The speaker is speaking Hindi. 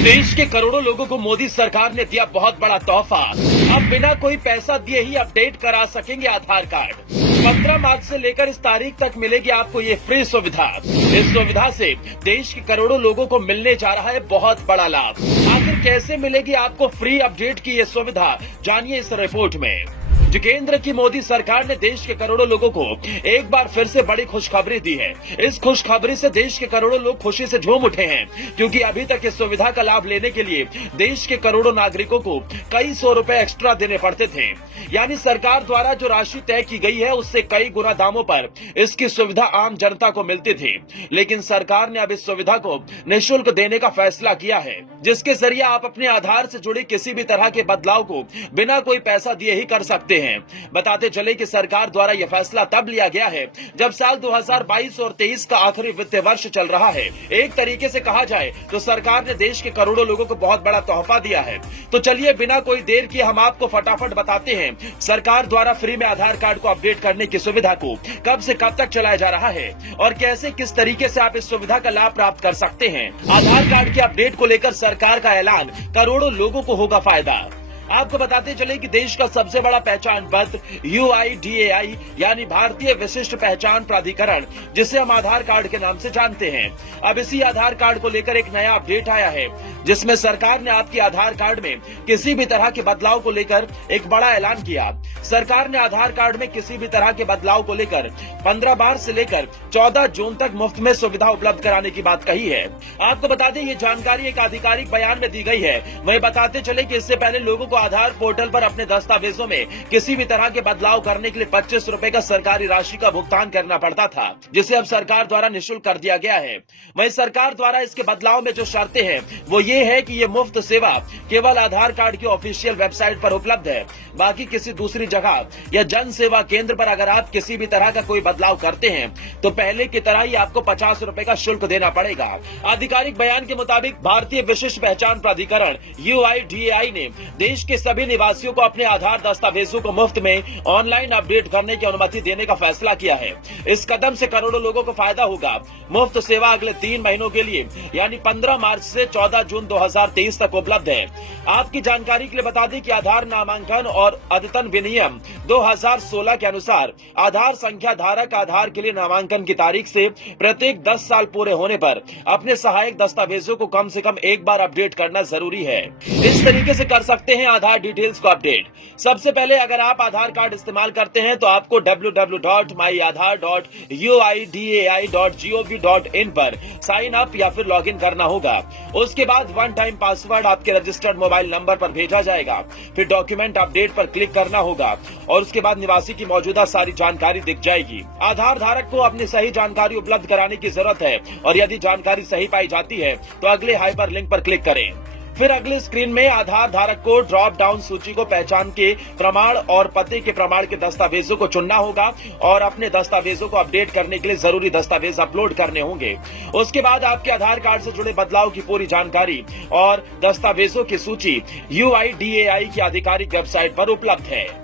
देश के करोड़ों लोगों को मोदी सरकार ने दिया बहुत बड़ा तोहफा। अब बिना कोई पैसा दिए ही अपडेट करा सकेंगे आधार कार्ड। 15 मार्च से लेकर इस तारीख तक मिलेगी आपको ये फ्री सुविधा। इस सुविधा से देश के करोड़ों लोगों को मिलने जा रहा है बहुत बड़ा लाभ। आखिर कैसे मिलेगी आपको फ्री अपडेट की ये सुविधा, जानिए इस रिपोर्ट में। केंद्र की मोदी सरकार ने देश के करोड़ों लोगों को एक बार फिर से बड़ी खुशखबरी दी है। इस खुशखबरी से देश के करोड़ों लोग खुशी से झूम उठे हैं, क्योंकि अभी तक इस सुविधा का लाभ लेने के लिए देश के करोड़ों नागरिकों को कई सौ रुपए एक्स्ट्रा देने पड़ते थे। यानी सरकार द्वारा जो राशि तय की गई है उससे कई गुना दामों पर इसकी सुविधा आम जनता को मिलती थी। लेकिन सरकार ने अब इस सुविधा को निःशुल्क देने का फैसला किया है, जिसके जरिए आप अपने आधार से जुड़े किसी भी तरह के बदलाव को बिना कोई पैसा दिए ही कर सकते हैं। बताते चले कि सरकार द्वारा यह फैसला तब लिया गया है जब साल 2022 और 23 का आखिरी वित्तीय वर्ष चल रहा है। एक तरीके से कहा जाए तो सरकार ने देश के करोड़ों लोगों को बहुत बड़ा तोहफा दिया है। तो चलिए बिना कोई देर किए हम आपको फटाफट बताते हैं सरकार द्वारा फ्री में आधार कार्ड को अपडेट करने की सुविधा को कब से कब तक चलाया जा रहा है और कैसे किस तरीके से आप इस सुविधा का लाभ प्राप्त कर सकते हैं। आधार कार्ड के अपडेट को लेकर सरकार का ऐलान, करोड़ों लोगों को होगा फायदा। आपको बताते चले कि देश का सबसे बड़ा पहचान पत्र UIDAI यानी भारतीय विशिष्ट पहचान प्राधिकरण, जिसे हम आधार कार्ड के नाम से जानते हैं, अब इसी आधार कार्ड को लेकर एक नया अपडेट आया है, जिसमें सरकार ने आपके आधार कार्ड में किसी भी तरह के बदलाव को लेकर एक बड़ा ऐलान किया। सरकार ने आधार कार्ड में किसी भी तरह के बदलाव को लेकर 15 मार्च से लेकर 14 जून तक मुफ्त में सुविधा उपलब्ध कराने की बात कही है। आपको बता दें ये जानकारी एक आधिकारिक बयान में दी गई है। वहीं बताते चले कि इससे पहले लोगों को आधार पोर्टल पर अपने दस्तावेजों में किसी भी तरह के बदलाव करने के लिए 25 रुपए का सरकारी राशि का भुगतान करना पड़ता था, जिसे अब सरकार द्वारा निःशुल्क कर दिया गया है। वहीं सरकार द्वारा इसके बदलाव में जो शर्तें हैं वो ये है कि ये मुफ्त सेवा केवल आधार कार्ड की ऑफिशियल वेबसाइट पर उपलब्ध है। बाकी किसी दूसरी जगह या जन सेवा केंद्र पर अगर आप किसी भी तरह का कोई बदलाव करते हैं तो पहले की तरह ही आपको 50 रुपए का शुल्क देना पड़ेगा। आधिकारिक बयान के मुताबिक भारतीय विशिष्ट पहचान प्राधिकरण UIDAI ने देश के सभी निवासियों को अपने आधार दस्तावेजों को मुफ्त में ऑनलाइन अपडेट करने की अनुमति देने का फैसला किया है। इस कदम से करोड़ों लोगों को फायदा होगा। मुफ्त सेवा अगले 3 महीनों के लिए यानी 15 मार्च से 14 जून 2023 तक उपलब्ध है। आपकी जानकारी के लिए बता दें कि आधार नामांकन और अद्यतन विनियम 2016 के अनुसार आधार संख्या धारक आधार के लिए नामांकन की तारीख से प्रत्येक 10 साल पूरे होने पर अपने सहायक दस्तावेजों को कम से कम एक बार अपडेट करना जरूरी है। इस तरीके से कर सकते हैं आधार डिटेल्स को अपडेट। सबसे पहले अगर आप आधार कार्ड इस्तेमाल करते हैं तो आपको www.myaadhar.uidai.gov.in पर साइन अप या फिर लॉगिन करना होगा। उसके बाद वन टाइम पासवर्ड आपके रजिस्टर्ड मोबाइल नंबर पर भेजा जाएगा। फिर डॉक्यूमेंट अपडेट पर क्लिक करना होगा और उसके बाद निवासी की मौजूदा सारी जानकारी दिख जाएगी। आधार धारक को अपनी सही जानकारी उपलब्ध कराने की जरूरत है और यदि जानकारी सही पाई जाती है तो अगले हाइपर लिंक पर क्लिक करें। फिर अगले स्क्रीन में आधार धारक को ड्रॉप डाउन सूची को पहचान के प्रमाण और पते के प्रमाण के दस्तावेजों को चुनना होगा और अपने दस्तावेजों को अपडेट करने के लिए जरूरी दस्तावेज अपलोड करने होंगे। उसके बाद आपके आधार कार्ड से जुड़े बदलाव की पूरी जानकारी और दस्तावेजों की सूची UIDAI की आधिकारिक वेबसाइट पर उपलब्ध है।